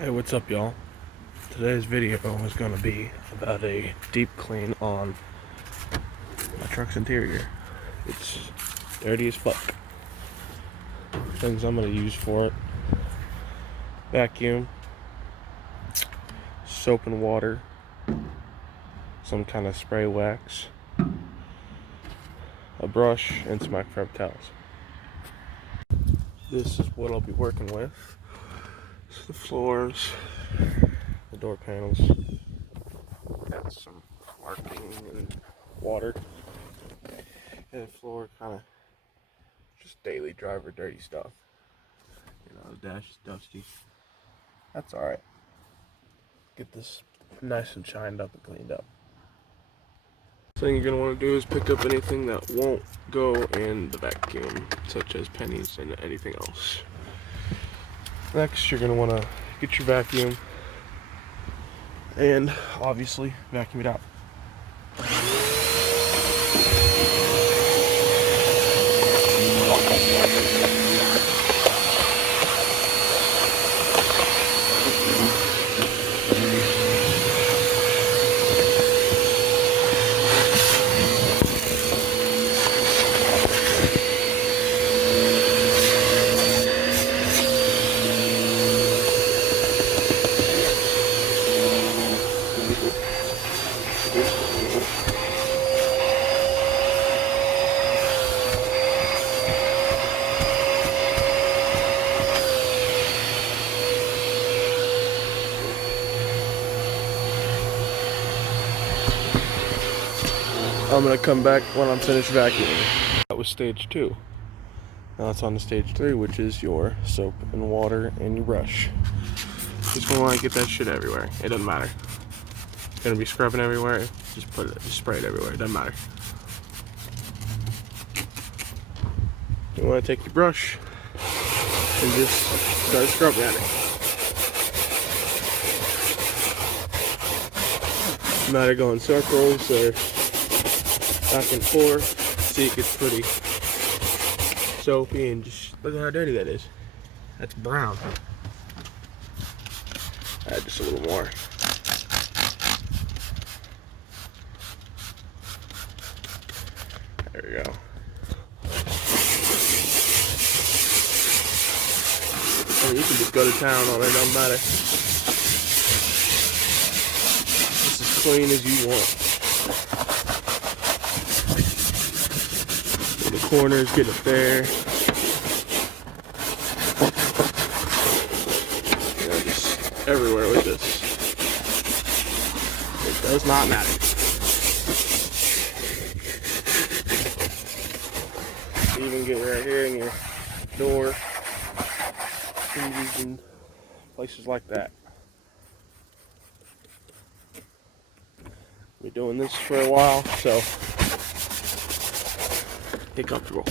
Hey, what's up, y'all? Today's video is going to be about a deep clean on my truck's interior. It's dirty as fuck. Things I'm going to use for it: vacuum, soap and water, some kind of spray wax, a brush, and some microfiber towels. This is what I'll be working with. So the floors, the door panels, got some marking and water, and the floor kind of just daily driver dirty stuff. You know, the dash is dusty. That's alright. Get this nice and shined up and cleaned up. Thing you're going to want to do is pick up anything that won't go in the vacuum, such as pennies and anything else. Next, you're going to want to get your vacuum and obviously vacuum it out. I'm going to come back when I'm finished vacuuming. That was stage 2. Now it's on to stage 3, which is your soap and water and your brush. Just going to want to get that shit everywhere. It doesn't matter. Going to be scrubbing everywhere. Just spray it everywhere. It doesn't matter. You want to take your brush and just start scrubbing at it. No matter going circles or back and forth. See, it gets pretty soapy, and just look at how dirty that is. That's brown. Add just a little more. There we go. And you can just go to town on it, don't matter. It's as clean as you want. In the corners, get up there. Yeah, just everywhere with this. It does not matter. Even get right here in your door, hinges and places like that. We're doing this for a while, so get comfortable.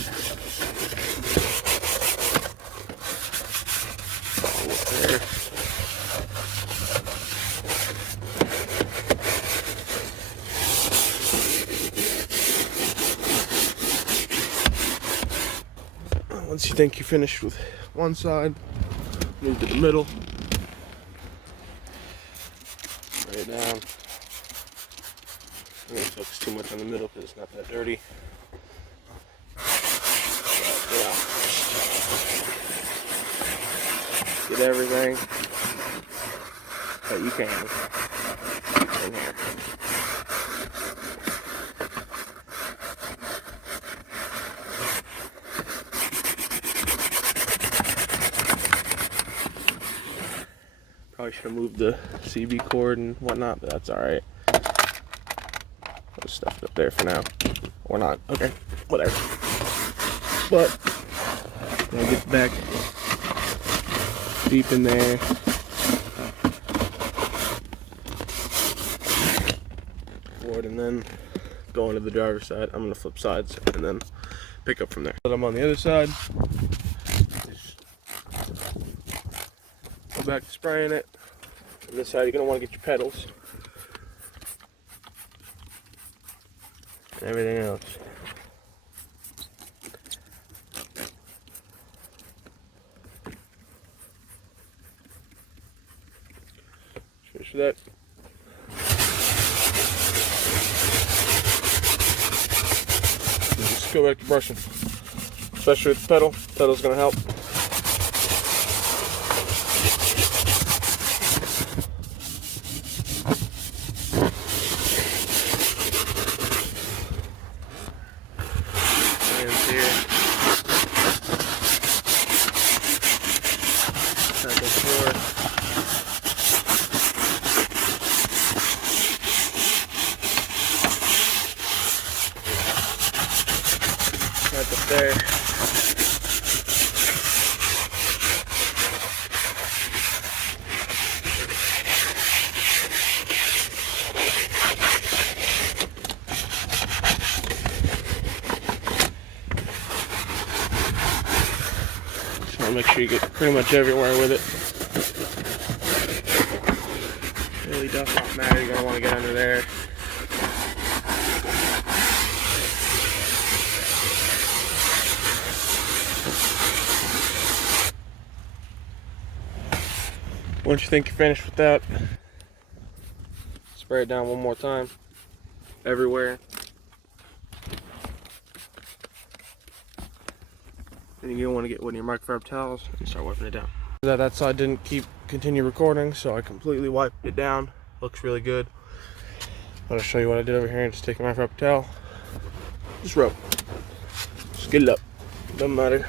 There. Once you think you're finished with one side, move to the middle. Lay it down. I'm going to focus too much on the middle because it's not that dirty. But, yeah. Get everything that you can in here. Probably should have moved the CB cord and whatnot, but that's alright. I'll just stuff it up there for now. Or not. Okay, whatever. But I'll get back deep in there. Forward, and then go into the driver's side. I'm going to flip sides and then pick up from there. But I'm on the other side. Go back to spraying it. On this side, you're going to want to get your pedals and everything else. Finish that. And just go back to brushing, especially with the pedal. Pedal's gonna help. Hands here. Back and forth. Right up there. Just want to make sure you get pretty much everywhere with it. Really does not matter. You're going to want to get under there. Once you think you're finished with that, spray it down one more time, everywhere. Then you're gonna want to get one of your microfiber towels and start wiping it down. That side didn't continue recording, so I completely wiped it down. Looks really good. I'm gonna show you what I did over here and just take my microfiber towel, just rub, just get it up. Doesn't matter.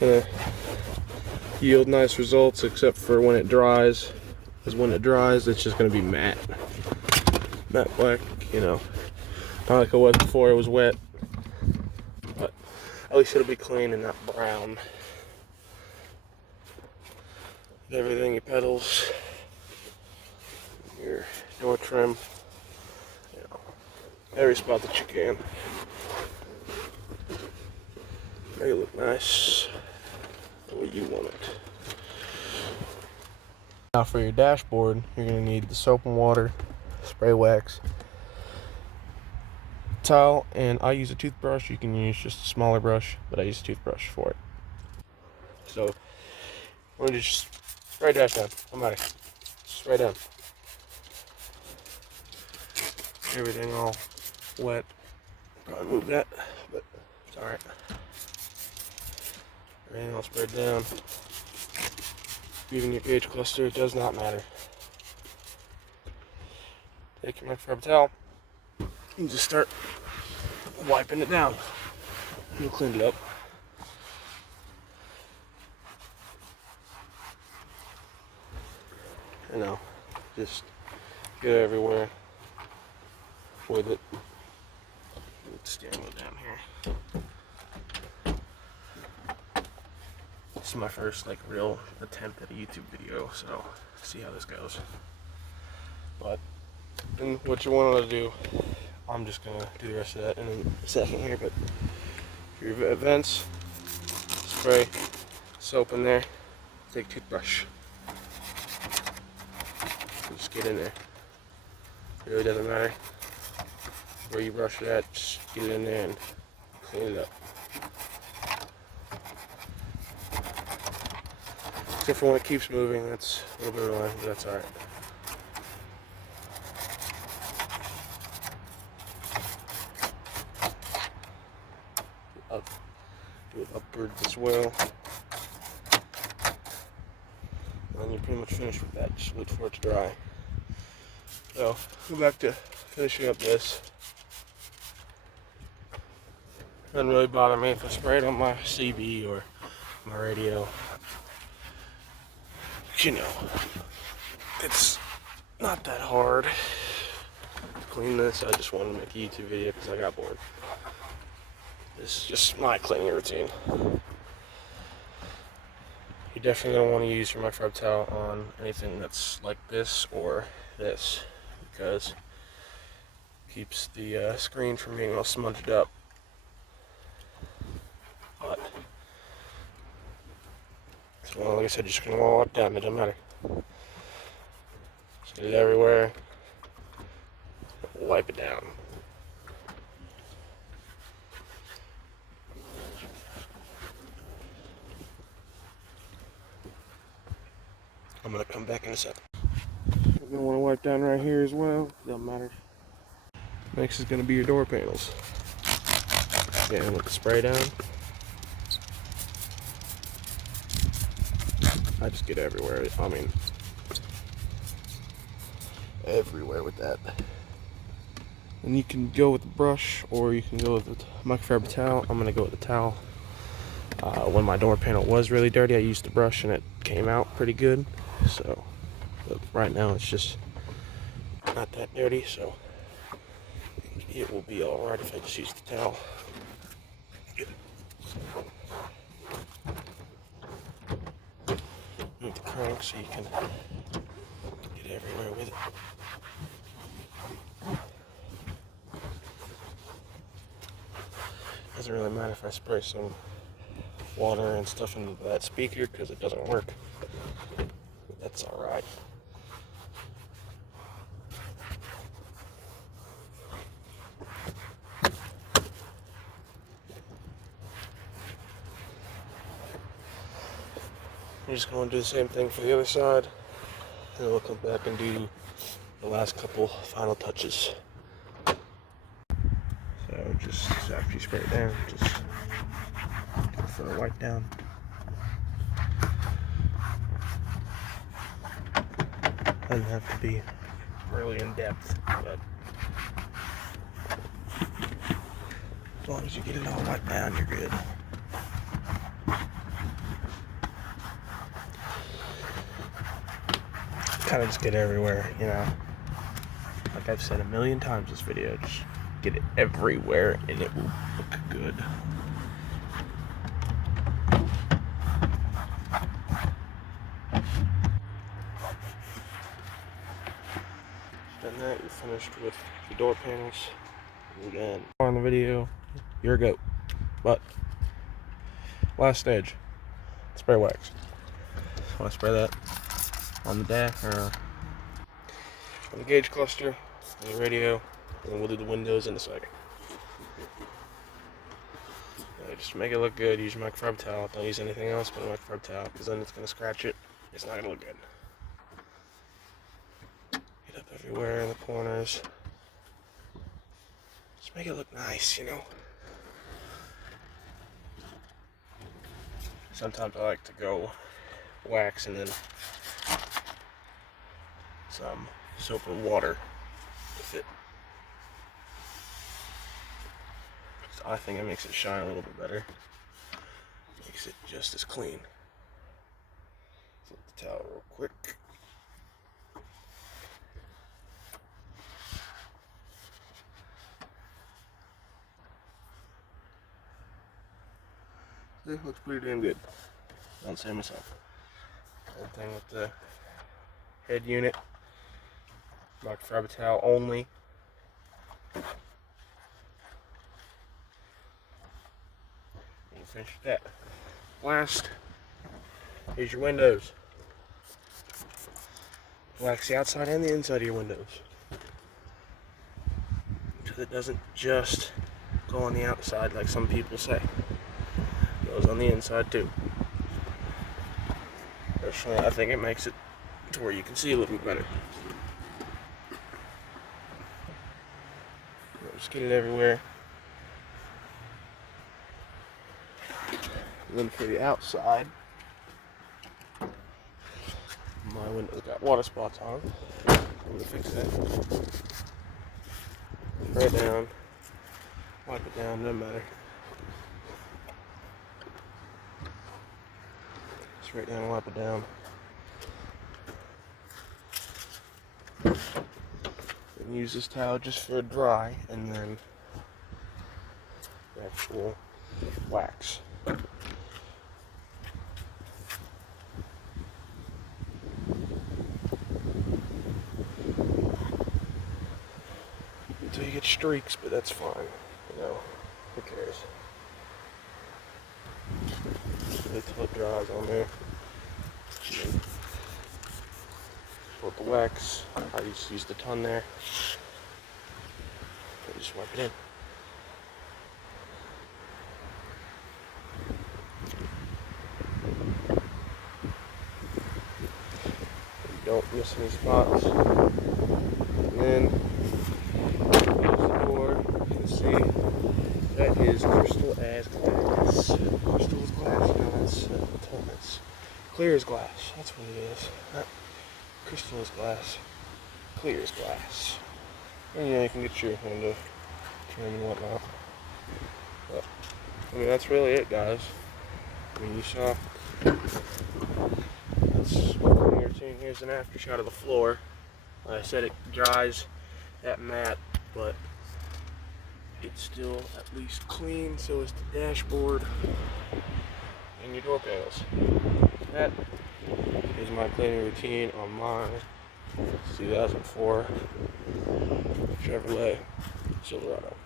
Gonna yield nice results, except for when it dries. Because when it dries, it's just gonna be matte black. You know, not like it was before it was wet. But at least it'll be clean and not brown. Everything, your pedals, your door trim, you know, every spot that you can. Make it look nice the way you want it. Now for your dashboard, you're going to need the soap and water, spray wax, towel, and I use a toothbrush. You can use just a smaller brush, but I use a toothbrush for it. So I'm going to just spray dash down. I'm out of here. Spray down. Everything all wet. Probably move that, but it's alright. Everything all sprayed down. Even your pH cluster, it does not matter. Take your microfiber towel and just start wiping it down. You'll clean it up. You know, just get it everywhere with it. Let's stand it down here. This is my first real attempt at a YouTube video, so see how this goes. But and what you want to do, I'm just gonna do the rest of that in a second here. But for your vents, spray soap in there. Take a toothbrush. Just get in there. It really doesn't matter where you brush it at. Just get it in there and clean it up. Except for when it keeps moving, that's a little bit annoying, but that's alright. Do it upwards as well. And you're pretty much finished with that. Just wait for it to dry. So, go back to finishing up this. Doesn't really bother me if I spray it on my CB or my radio. You know, it's not that hard to clean this. I just wanted to make a YouTube video because I got bored. This is just my cleaning routine. You're definitely going to want to use your microfiber towel on anything that's like this or this, because it keeps the screen from being all smudged up. But so, like I said, you're just going to wipe down. It doesn't matter. Just get it everywhere. Wipe it down. I'm gonna come back in a second. You're gonna want to wipe down right here as well. Doesn't matter. Next is gonna be your door panels. Again, with the spray down. I just get everywhere. I mean, everywhere with that. And you can go with the brush, or you can go with the microfiber towel. I'm gonna go with the towel. When my door panel was really dirty, I used the brush and it came out pretty good. So, but right now it's just not that dirty, so it will be alright if I just use the towel. Move the crank so you can get everywhere with it. Doesn't really matter if I spray some water and stuff into that speaker because it doesn't work. That's alright. I'm just going to do the same thing for the other side, and then we'll come back and do the last couple final touches. So just after you spray it down, just go for a wipe down. Doesn't have to be really in depth, but as long as you get it all wiped down, you're good. Kind of just get everywhere, you know. Like I've said a million times this video, just get it everywhere and it will look good. Done that, you're finished with the door panels. Again, on the video, you're a goat. But last stage, spray wax. So I spray that on the dash or on the gauge cluster, on the radio, and then we'll do the windows in a second. Just to make it look good, use your microfiber towel. Don't use anything else but a microfiber towel, because then it's going to scratch it. It's not going to look good. Get up everywhere in the corners. Just make it look nice, you know. Sometimes I like to go wax and then some soap and water with it. So I think it makes it shine a little bit better. Makes it just as clean. Flip the towel real quick. It looks pretty damn good. Don't say myself. Same thing with the head unit. Microfiber towel only. And finish that. Last is your windows. Wax the outside and the inside of your windows, so it doesn't just go on the outside like some people say. It goes on the inside too. Personally, I think it makes it to where you can see a little bit better. Just get it everywhere. And then for the outside, my window's got water spots on them. I'm gonna fix that. Spray it down, wipe it down, doesn't matter. Spray it down and wipe it down. And use this towel just for dry, and then the actual wax. Until you get streaks, but that's fine. You know, who cares? Wait till it dries on there. Put the wax. I just used a ton there. And just wipe it in. don't miss any spots. And then close the door. You can see that is crystal as glass. Crystal as glass. You know, that's clear as glass. That's what it is. Crystal as glass. Clear as glass. And yeah, you can get your window trim and whatnot. But, I mean, that's really it, guys. I mean, you saw. That's my cleaning routine. Here's an after shot of the floor. Like I said, it dries that matte, but it's still at least clean. So is the dashboard and your door panels. That is my cleaning routine on my 2004 Chevrolet Silverado.